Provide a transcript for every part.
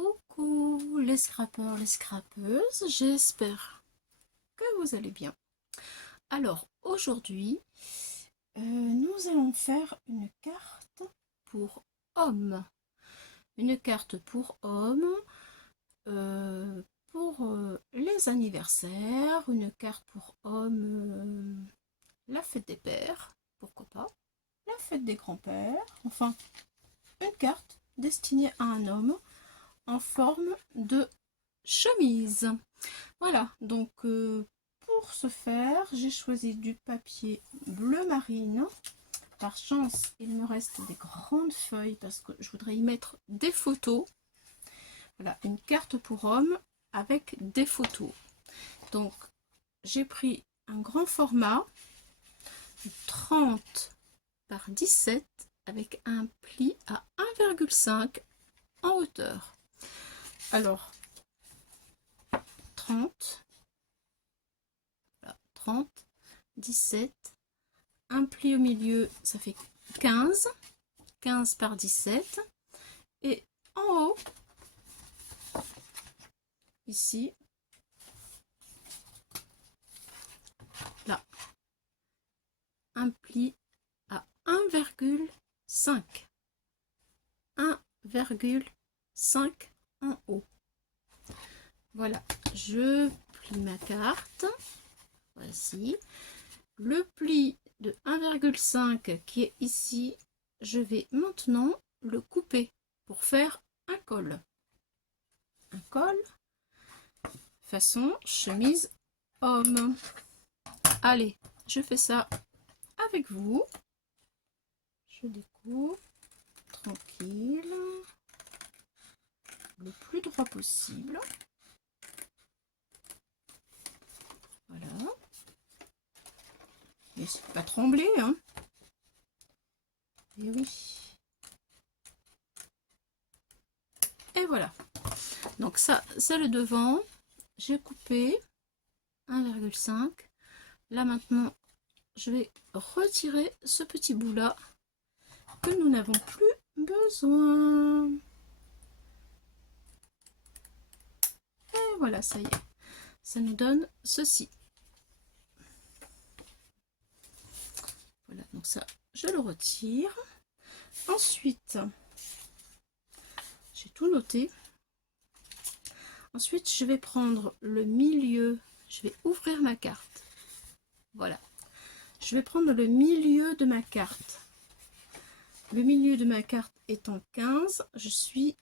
Coucou les scrappeurs, les scrappeuses, j'espère que vous allez bien. Alors aujourd'hui, nous allons faire une carte pour hommes. Une carte pour hommes, pour les anniversaires, une carte pour hommes, la fête des pères, pourquoi pas, la fête des grands-pères, enfin une carte destinée à un homme en forme de chemise. Voilà, donc pour ce faire, j'ai choisi du papier bleu marine. Par chance, il me reste des grandes feuilles parce que je voudrais y mettre des photos. Voilà, une carte pour homme avec des photos. Donc, j'ai pris un grand format, 30 par 17, avec un pli à 1,5 en hauteur. Alors, 30, 17, un pli au milieu, ça fait 15 par 17, et en haut, ici, là, un pli à 1,5 en haut. Voilà, je plie ma carte. Voici le pli de 1,5 qui est ici. Je vais maintenant le couper pour faire un col. Un col façon chemise homme. Allez, je fais ça avec vous. Je découpe tranquille, le plus droit possible. Voilà. Mais c'est pas trembler, hein. Et oui. Et voilà. Donc ça, c'est le devant. J'ai coupé 1,5. Là maintenant, je vais retirer ce petit bout là que nous n'avons plus besoin. Et voilà, ça y est. Ça nous donne ceci. Voilà, donc ça, je le retire. Ensuite, j'ai tout noté. Ensuite, je vais prendre le milieu. Je vais ouvrir ma carte. Voilà. Je vais prendre le milieu de ma carte. Le milieu de ma carte étant 15, je suis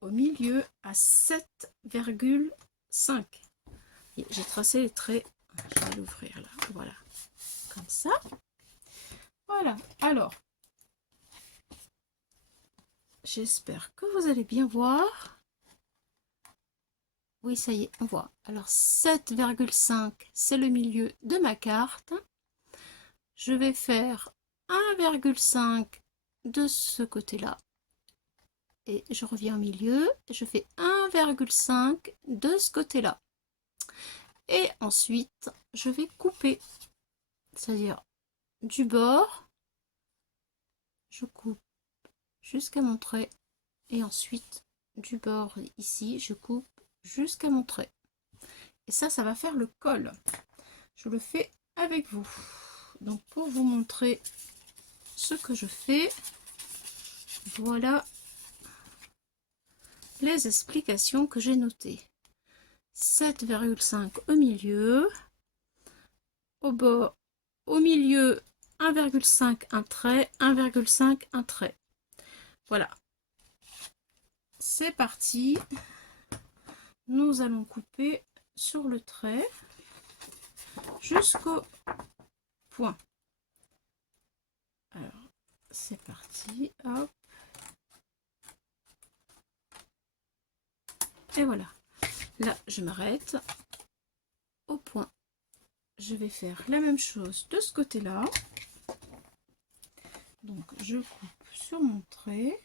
au milieu à 7,5. J'ai tracé les traits. Je vais l'ouvrir là. Voilà. Comme ça. Voilà. Alors, j'espère que vous allez bien voir. Oui, ça y est, on voit. Alors, 7,5, c'est le milieu de ma carte. Je vais faire 1,5 de ce côté-là. Et je reviens au milieu. Je fais 1,5 de ce côté-là. Et ensuite, je vais couper. C'est-à-dire du bord, je coupe jusqu'à mon trait. Et ensuite, du bord ici, je coupe jusqu'à mon trait. Et ça va faire le col. Je le fais avec vous. Donc pour vous montrer ce que je fais, voilà les explications que j'ai notées. 7,5 au milieu, au bord, au milieu 1,5 un trait, 1,5 un trait. Voilà. C'est parti. Nous allons couper sur le trait jusqu'au point. Alors, c'est parti. Hop. Et voilà. Là, je m'arrête au point. Je vais faire la même chose de ce côté-là. Donc, je coupe sur mon trait.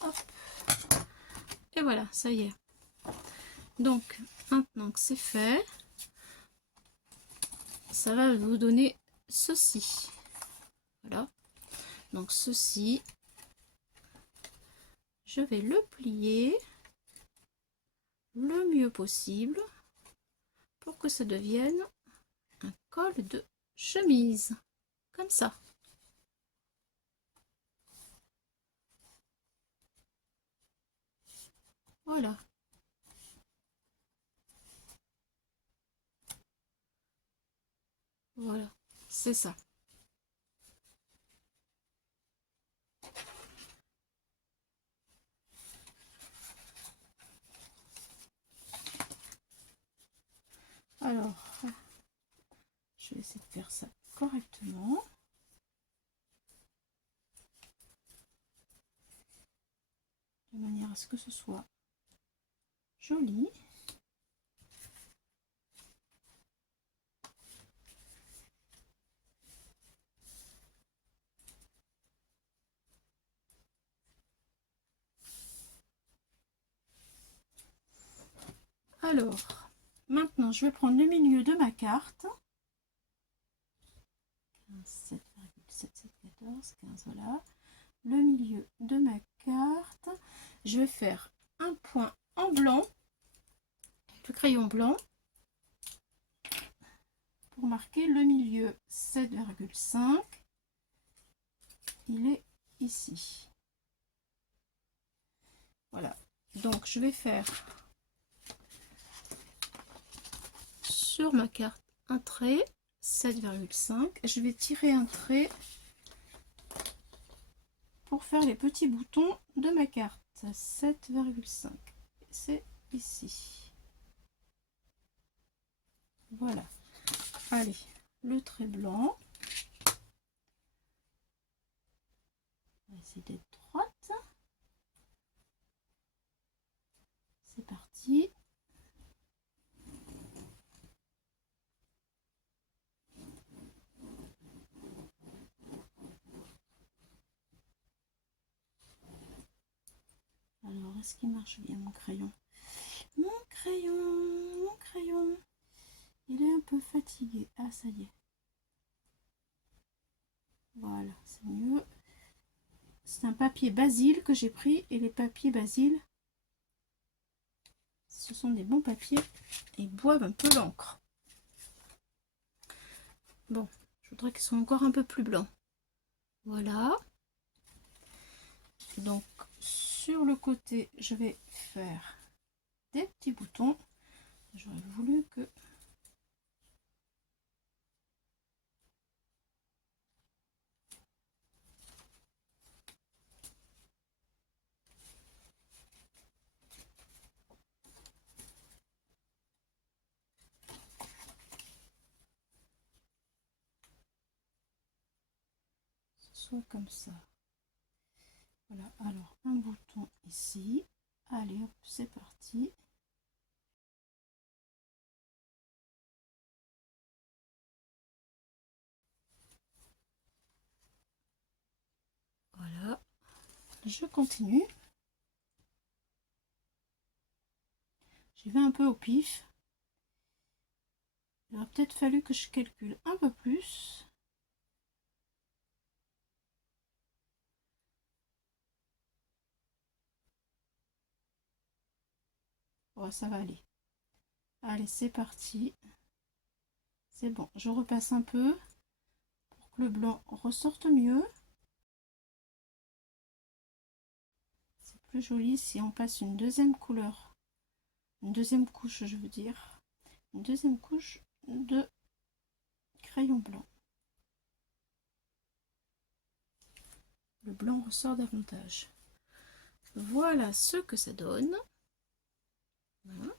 Hop. Et voilà, ça y est. Donc, maintenant que c'est fait, ça va vous donner ceci. Voilà. Donc ceci, je vais le plier le mieux possible pour que ça devienne un col de chemise, comme ça. Voilà. Voilà, c'est ça. Alors, je vais essayer de faire ça correctement. De manière à ce que ce soit joli. Alors, maintenant, je vais prendre le milieu de ma carte. 15, 7,7, 14, 15, voilà. Le milieu de ma carte. Je vais faire un point en blanc, avec le crayon blanc, pour marquer le milieu 7,5. Il est ici. Voilà. Donc, je vais faire sur ma carte un trait 7,5. Je vais tirer un trait pour faire les petits boutons de ma carte. 7,5. C'est ici. Voilà. Allez, le trait blanc. On va essayer d'être droite. C'est parti. Alors, est-ce qu'il marche bien mon crayon? Mon crayon, il est un peu fatigué. Ah, ça y est. Voilà, c'est mieux. C'est un papier Basile que j'ai pris, et les papiers Basile, ce sont des bons papiers et boivent un peu l'encre. Bon, je voudrais qu'ils soient encore un peu plus blancs. Voilà. Donc, sur le côté, je vais faire des petits boutons. J'aurais voulu que ce soit comme ça. Voilà, alors un bouton ici. Allez, hop, c'est parti. Voilà, je continue. J'y vais un peu au pif. Il aurait peut-être fallu que je calcule un peu plus. Oh, ça va aller. Allez, c'est parti. C'est bon, je repasse un peu pour que le blanc ressorte mieux. C'est plus joli si on passe une deuxième couleur. Une deuxième couche, je veux dire. Une deuxième couche de crayon blanc. Le blanc ressort davantage. Voilà ce que ça donne. Voilà.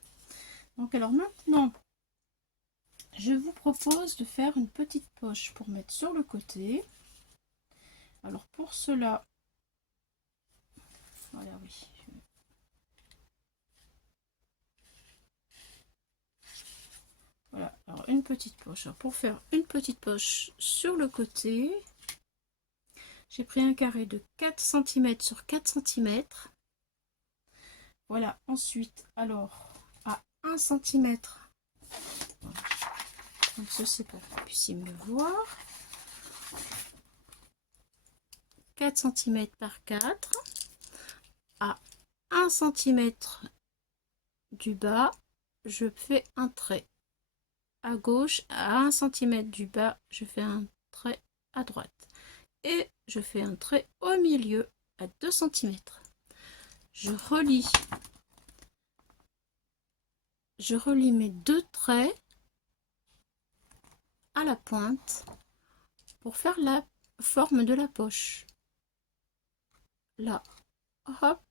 Donc alors maintenant, je vous propose de faire une petite poche pour mettre sur le côté. Alors pour cela, voilà, oui. Voilà, alors une petite poche. Alors pour faire une petite poche sur le côté, j'ai pris un carré de 4 cm sur 4 cm. Voilà, ensuite, alors à 1 cm, donc ceci pour que vous puissiez mieux voir. 4 cm par 4 à 1 cm du bas, je fais un trait à gauche, à 1 cm du bas, je fais un trait à droite et je fais un trait au milieu à 2 cm. Je relie mes deux traits à la pointe pour faire la forme de la poche. Là, hop,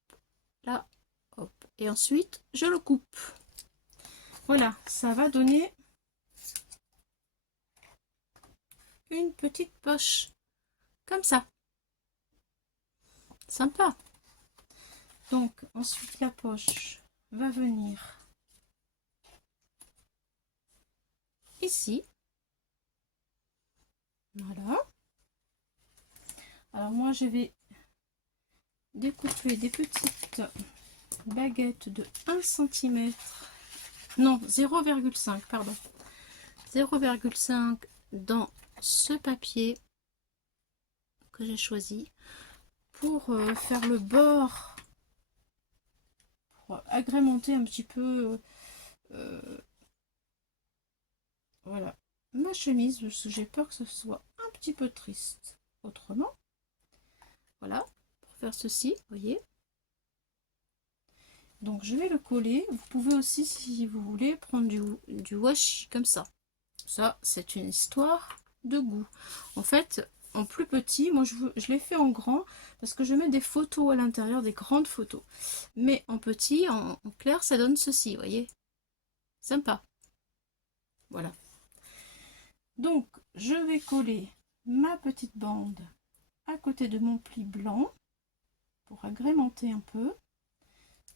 là, hop. Et ensuite, je le coupe. Voilà, ça va donner une petite poche comme ça. Sympa. Donc, ensuite, la poche va venir ici. Voilà. Alors, moi, je vais découper des petites baguettes de 1 cm. Non, 0,5, pardon. 0,5 dans ce papier que j'ai choisi pour faire le bord, pour agrémenter un petit peu voilà, ma chemise, parce que j'ai peur que ce soit un petit peu triste autrement. Voilà, pour faire ceci, voyez. Donc je vais le coller. Vous pouvez aussi, si vous voulez, prendre du washi comme ça. Ça, c'est une histoire de goût. En fait, en plus petit, moi je l'ai fait en grand parce que je mets des photos à l'intérieur, des grandes photos. Mais en petit, en clair, ça donne ceci, voyez. Sympa. Voilà. Donc, je vais coller ma petite bande à côté de mon pli blanc pour agrémenter un peu.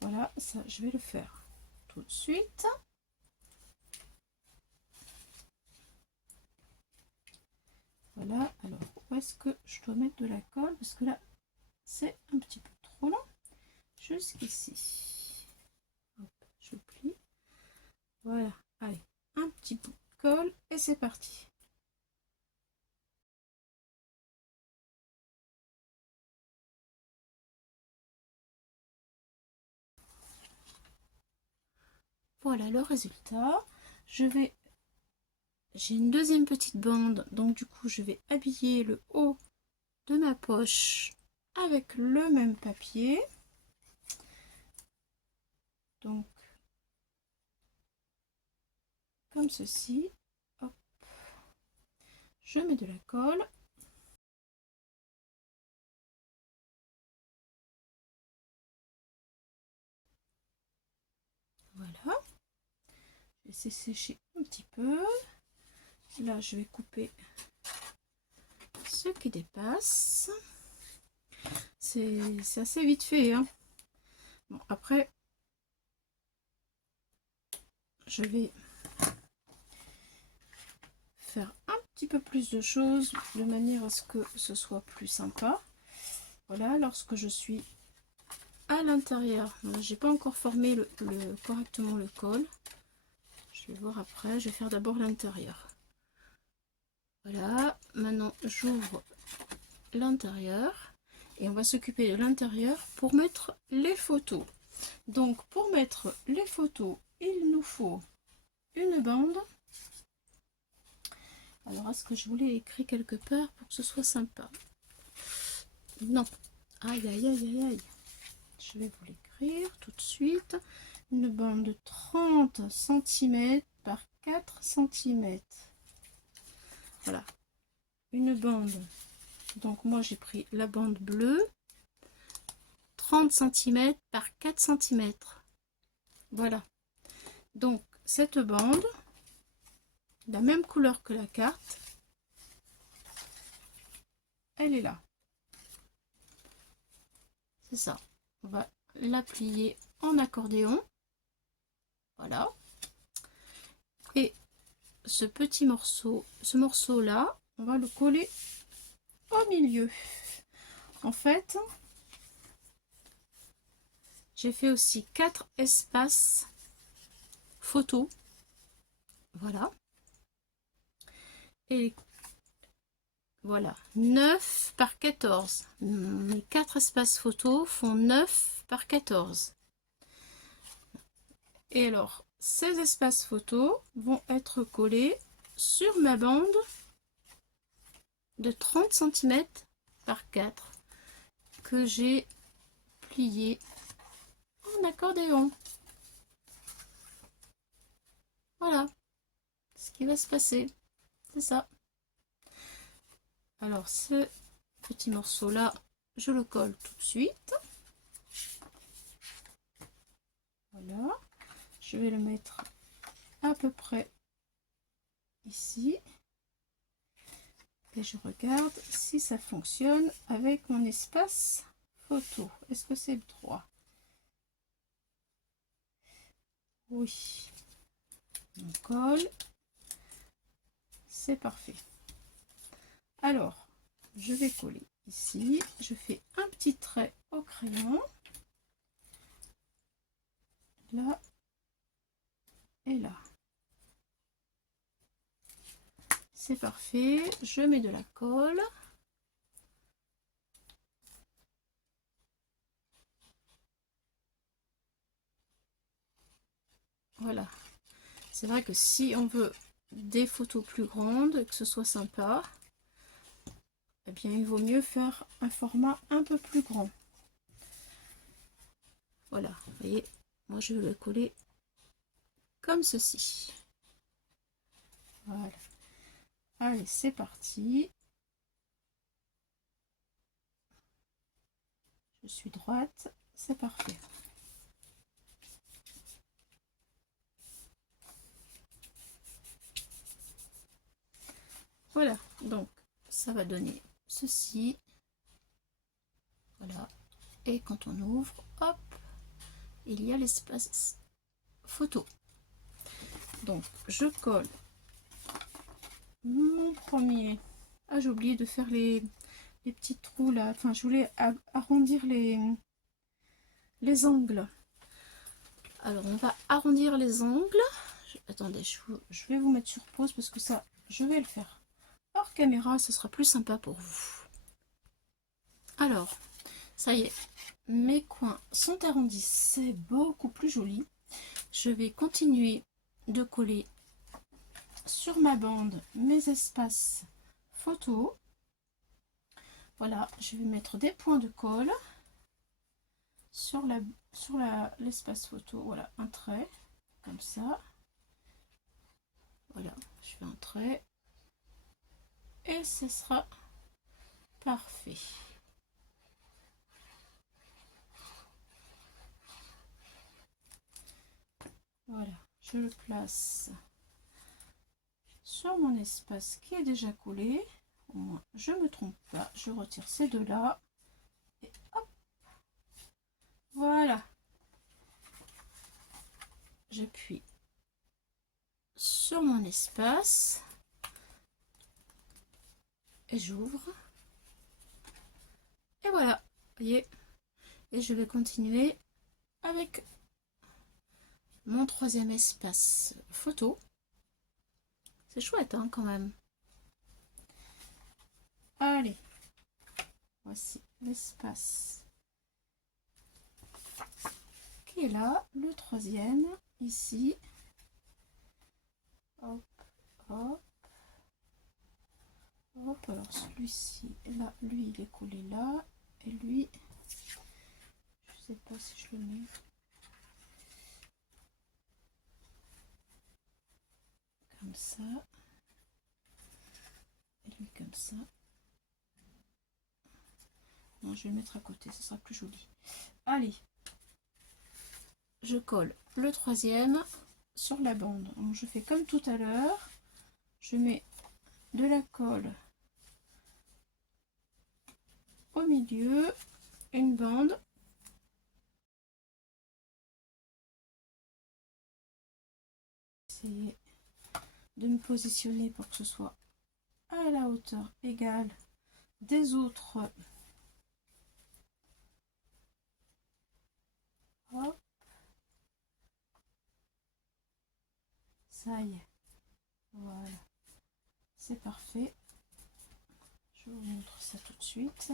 Voilà, ça, je vais le faire tout de suite. Voilà, alors où est-ce que je dois mettre de la colle? Parce que là, c'est un petit peu trop long. Jusqu'ici. Hop, je plie. Voilà, allez, un petit peu de colle et c'est parti. Voilà le résultat. J'ai une deuxième petite bande, donc du coup je vais habiller le haut de ma poche avec le même papier. Donc comme ceci. Hop. Je mets de la colle. Voilà. Laisser sécher un petit peu. Là je vais couper ce qui dépasse. C'est assez vite fait, hein. Bon, après je vais faire un petit peu plus de choses de manière à ce que ce soit plus sympa. Voilà, lorsque je suis à l'intérieur, j'ai pas encore formé correctement le col. Je vais voir après, je vais faire d'abord l'intérieur. Voilà, maintenant j'ouvre l'intérieur et on va s'occuper de l'intérieur pour mettre les photos. Donc pour mettre les photos, il nous faut une bande. Alors est-ce que je voulais écrire quelque part pour que ce soit sympa? Non. Aïe aïe aïe aïe aïe. Je vais vous l'écrire tout de suite. Une bande de 30 cm par 4 cm. Voilà. Une bande. Donc moi j'ai pris la bande bleue. 30 cm par 4 cm. Voilà. Donc cette bande, la même couleur que la carte, elle est là. C'est ça. On va la plier en accordéon. Voilà. Et ce petit morceau, ce morceau là, on va le coller au milieu. En fait, j'ai fait aussi 4 espaces photos. Voilà. Et Voilà, 9 par 14. Mes 4 espaces photos font 9 par 14. Et alors, ces espaces photos vont être collés sur ma bande de 30 cm par 4 que j'ai pliée en accordéon. Voilà ce qui va se passer, c'est ça. Alors ce petit morceau là, je le colle tout de suite. Voilà, je vais le mettre à peu près ici. Et je regarde si ça fonctionne avec mon espace photo. Est-ce que c'est droit? Oui. On colle. C'est parfait. Alors, je vais coller ici. Je fais un petit trait au crayon. Là et là. C'est parfait. Je mets de la colle. Voilà. C'est vrai que si on veut des photos plus grandes, que ce soit sympa, eh bien il vaut mieux faire un format un peu plus grand. Voilà, vous voyez, moi je vais le coller comme ceci. Voilà. Allez, c'est parti. Je suis droite, c'est parfait. Voilà, donc ça va donner ceci. Voilà, et quand on ouvre, hop, il y a l'espace photo. Donc je colle mon premier. Ah, j'ai oublié de faire les petits trous là. Enfin, je voulais arrondir les angles. Alors, on va arrondir les angles. Attendez, je vais vous mettre sur pause parce que ça, je vais le faire hors caméra. Ce sera plus sympa pour vous. Alors, ça y est, mes coins sont arrondis. C'est beaucoup plus joli. Je vais continuer de coller sur ma bande mes espaces photos. Voilà, je vais mettre des points de colle sur l'espace photo. Voilà, un trait comme ça. Voilà, je fais un trait et ce sera parfait. Voilà, je le place sur mon espace qui est déjà collé. Au moins, je me trompe pas. Je retire ces deux là et hop, voilà. J'appuie sur mon espace et j'ouvre. Et voilà, vous voyez. Et je vais continuer avec mon troisième espace photo. C'est chouette hein, quand même. Allez, voici l'espace qui est là, le troisième ici. Hop, hop, hop. Alors celui-ci, là, lui il est collé là, et lui, je sais pas si je le mets comme ça, et lui comme ça. Non, je vais le mettre à côté, ce sera plus joli. Allez, je colle le troisième sur la bande. Donc, je fais comme tout à l'heure, je mets de la colle au milieu, une bande. Essayer de me positionner pour que ce soit à la hauteur égale des autres. Hop. Ça y est, voilà, c'est parfait. Je Je vous montre ça tout de suite.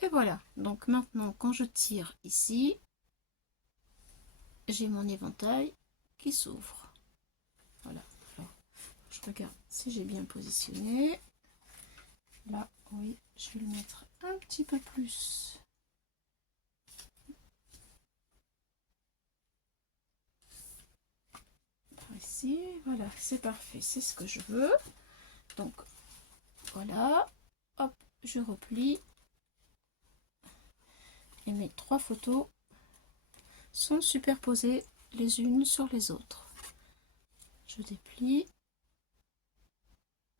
Et voilà, donc maintenant quand je tire ici, j'ai mon éventail qui s'ouvre. Voilà, alors je regarde si j'ai bien positionné. Là, oui, je vais le mettre un petit peu plus. Par ici, voilà, c'est parfait, c'est ce que je veux. Donc, voilà, hop, je replie. Et mes 3 photos sont superposées les unes sur les autres. Je déplie.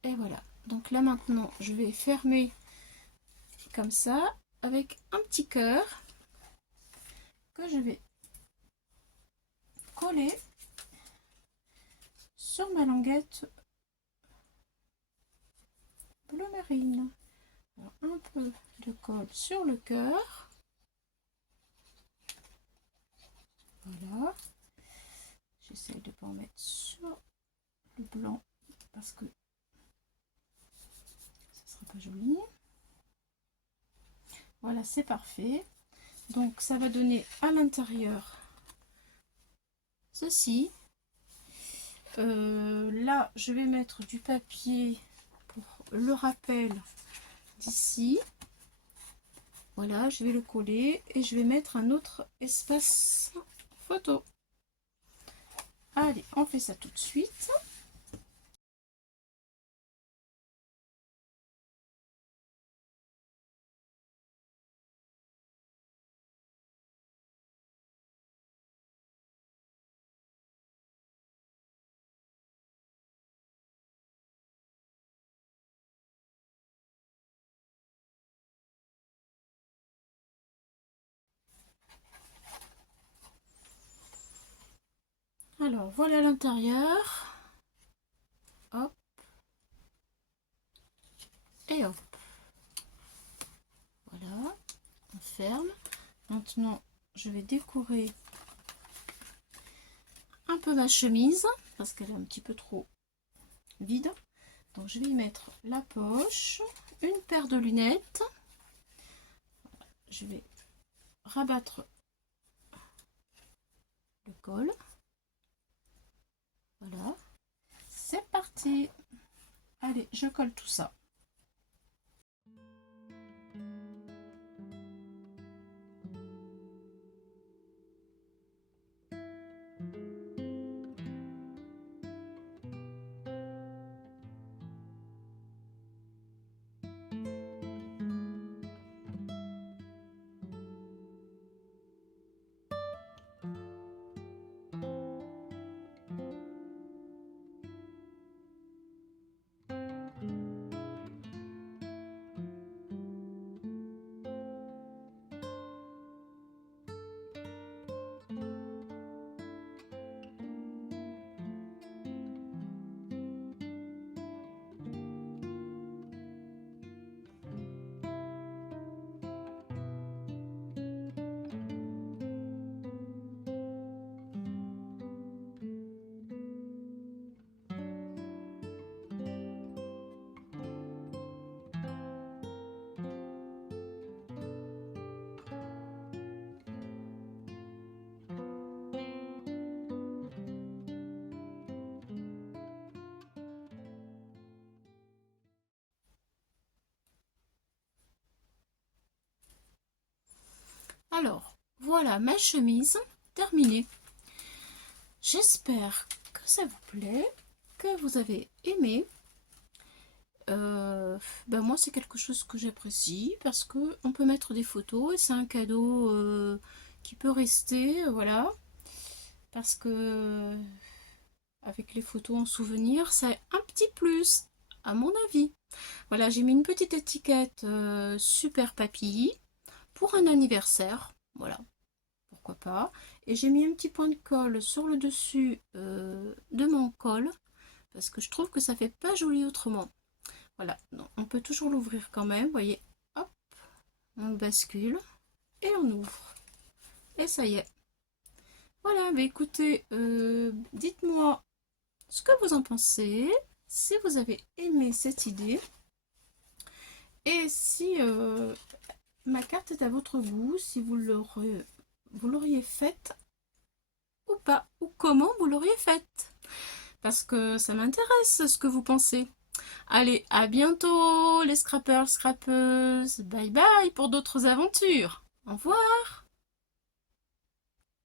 Et voilà. Donc là maintenant, je vais fermer comme ça avec un petit cœur que je vais coller sur ma languette bleu marine. Alors, un peu de colle sur le cœur. Voilà. J'essaie de ne pas en mettre sur le blanc parce que ça sera pas joli. Voilà, c'est parfait. Donc ça va donner à l'intérieur ceci. Là, je vais mettre du papier pour le rappel d'ici. Voilà, je vais le coller et je vais mettre un autre espace photo. Allez, on fait ça tout de suite. Alors, voilà l'intérieur. Hop. Et hop. Voilà. On ferme. Maintenant, je vais décorer un peu ma chemise parce qu'elle est un petit peu trop vide. Donc, je vais y mettre la poche, une paire de lunettes. Je vais rabattre le col. Voilà. C'est parti. Allez, je colle tout ça. Alors, voilà ma chemise terminée. J'espère que ça vous plaît, que vous avez aimé. Ben moi, c'est quelque chose que j'apprécie parce que on peut mettre des photos et c'est un cadeau qui peut rester, voilà. Parce que avec les photos en souvenir, c'est un petit plus, à mon avis. Voilà, j'ai mis une petite étiquette Super Papilly pour un anniversaire. Voilà, pourquoi pas. Et j'ai mis un petit point de colle sur le dessus de mon col parce que je trouve que ça fait pas joli autrement. Voilà, non, on peut toujours l'ouvrir quand même. Vous voyez, hop, on bascule et on ouvre. Et ça y est. Voilà, mais écoutez, dites-moi ce que vous en pensez. si vous avez aimé cette idée et si ma carte est à votre goût, si vous l'auriez faite ou pas, ou comment vous l'auriez faite. Parce que ça m'intéresse ce que vous pensez. Allez, à bientôt les scrappeurs, scrappeuses. Bye bye pour d'autres aventures. Au revoir.